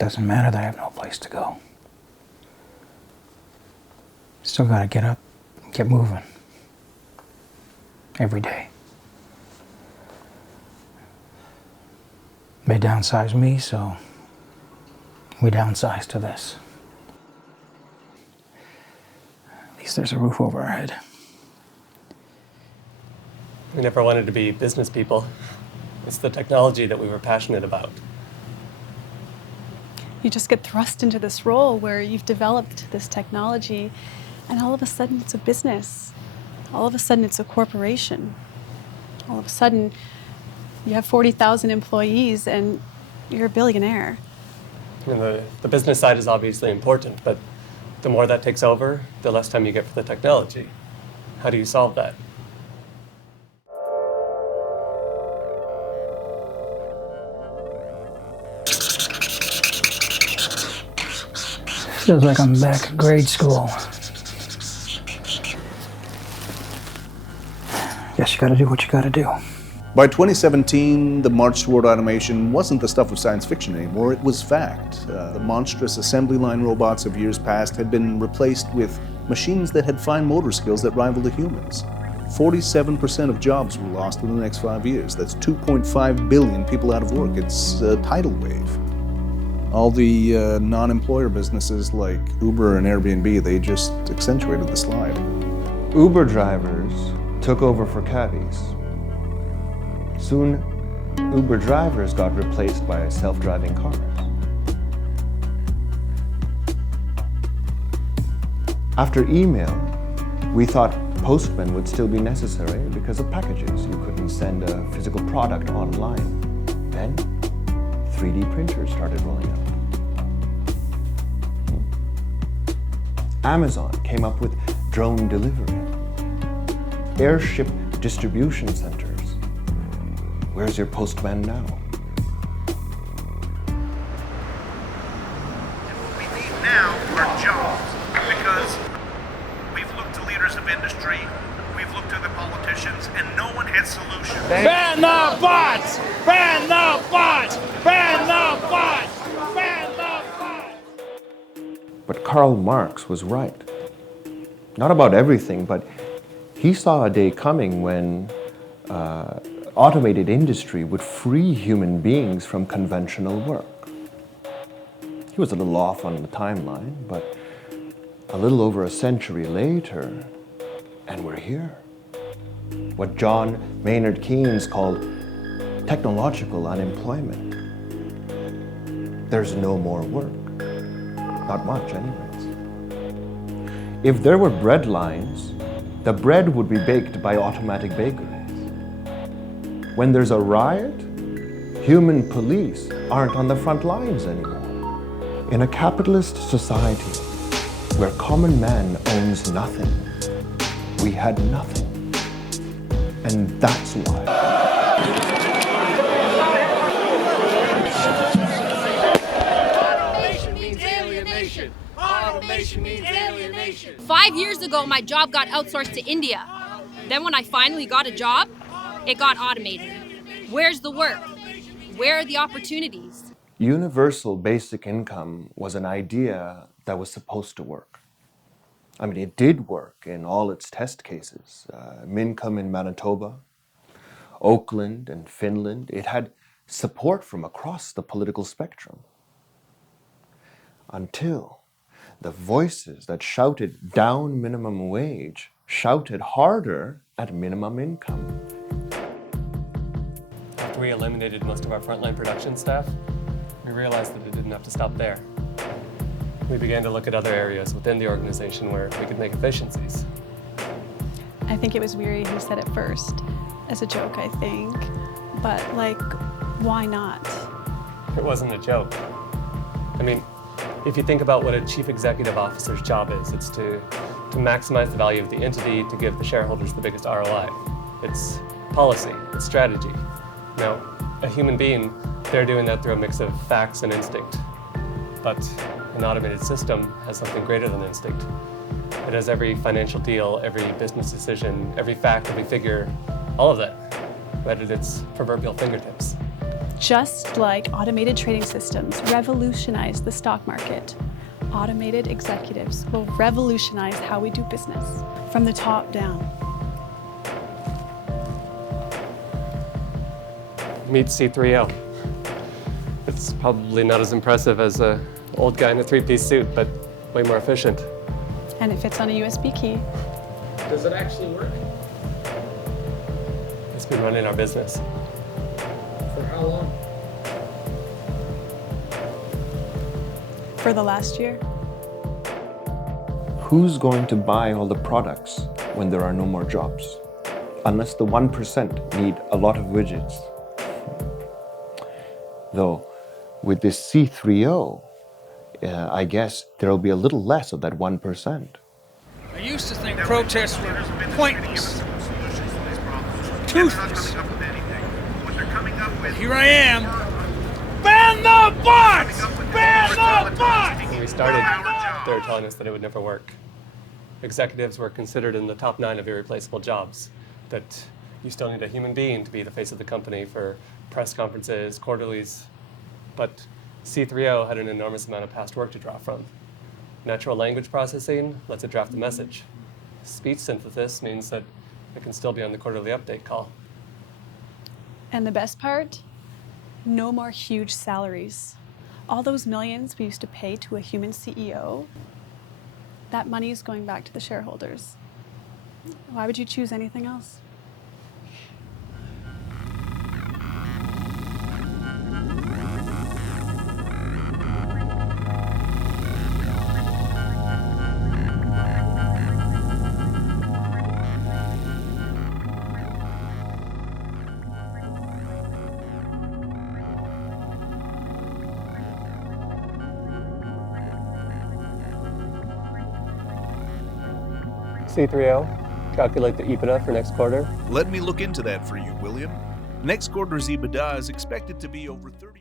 Doesn't matter that I have no place to go. Still gotta get up and get moving. Every day. They downsized me, so we downsized to this. At least there's a roof over our head. We never wanted to be business people. It's the technology that we were passionate about. You just get thrust into this role where you've developed this technology, and all of a sudden it's a business. All of a sudden it's a corporation. All of a sudden you have 40,000 employees and you're a billionaire. And the business side is obviously important, but the more that takes over, the less time you get for the technology. How do you solve that? Feels like I'm back in grade school. Guess you gotta do what you gotta do. By 2017, the march toward automation wasn't the stuff of science fiction anymore, it was fact. The monstrous assembly line robots of years past had been replaced with machines that had fine motor skills that rivaled the humans. 47% of jobs were lost within the next 5 years. That's 2.5 billion people out of work. It's a tidal wave. All the non-employer businesses like Uber and Airbnb, they just accentuated the slide. Uber drivers took over for cabbies. Soon, Uber drivers got replaced by self-driving cars. After email, we thought postmen would still be necessary because of packages. You couldn't send a physical product online. Then, 3D printers started rolling out. Amazon came up with drone delivery. Airship distribution centers. Where's your postman now? And what we need now are jobs, because we've looked to leaders of industry, we've looked to the politicians, and no one has solutions. Ban the bots! Ban the bots! Ban the bots! Ban the bots! But Karl Marx was right. Not about everything, but he saw a day coming when automated industry would free human beings from conventional work. He was a little off on the timeline, but a little over a century later, and we're here. What John Maynard Keynes called technological unemployment. There's no more work. Not much, anyways. If there were bread lines, the bread would be baked by automatic bakeries. When there's a riot, human police aren't on the front lines anymore. In a capitalist society where common man owns nothing, we had nothing. And that's why. Automation means alienation. Automation means alienation. 5 years ago, my job got outsourced to India. Then when I finally got a job, it got automated. Where's the work? Where are the opportunities? Universal basic income was an idea that was supposed to work. I mean, it did work in all its test cases. Mincome in Manitoba, Oakland and Finland. It had support from across the political spectrum. Until the voices that shouted down minimum wage shouted harder at minimum income. After we eliminated most of our frontline production staff, we realized that it didn't have to stop there. We began to look at other areas within the organization where we could make efficiencies. I think it was Weary who said it first, as a joke, I think. But, like, why not? It wasn't a joke. I mean, if you think about what a chief executive officer's job is, it's to maximize the value of the entity, to give the shareholders the biggest ROI. It's policy, it's strategy. Now, a human being, they're doing that through a mix of facts and instinct. But an automated system has something greater than instinct. It has every financial deal, every business decision, every fact, every figure, all of that, right at its proverbial fingertips. Just like automated trading systems revolutionize the stock market, automated executives will revolutionize how we do business from the top down. Meet C3O. It's probably not as impressive as an old guy in a three-piece suit, but way more efficient. And it fits on a USB key. Does it actually work? It's been running our business. For how long? For the last year. Who's going to buy all the products when there are no more jobs? Unless the 1% need a lot of widgets. Though, with this C3O, I guess there'll be a little less of that 1%. I used to think protests were pointless, toothless. But here I am. Ban the bots! Ban the bots! When we started, they were telling us that it would never work. Executives were considered in the top 9 of irreplaceable jobs, that you still need a human being to be the face of the company for press conferences, quarterlies. But C3O had an enormous amount of past work to draw from. Natural language processing lets it draft the message. Speech synthesis means that it can still be on the quarterly update call. And the best part? No more huge salaries. All those millions we used to pay to a human CEO, that money is going back to the shareholders. Why would you choose anything else? C3O, calculate the EBITDA for next quarter. Let me look into that for you, William. Next quarter's EBITDA is expected to be over 30.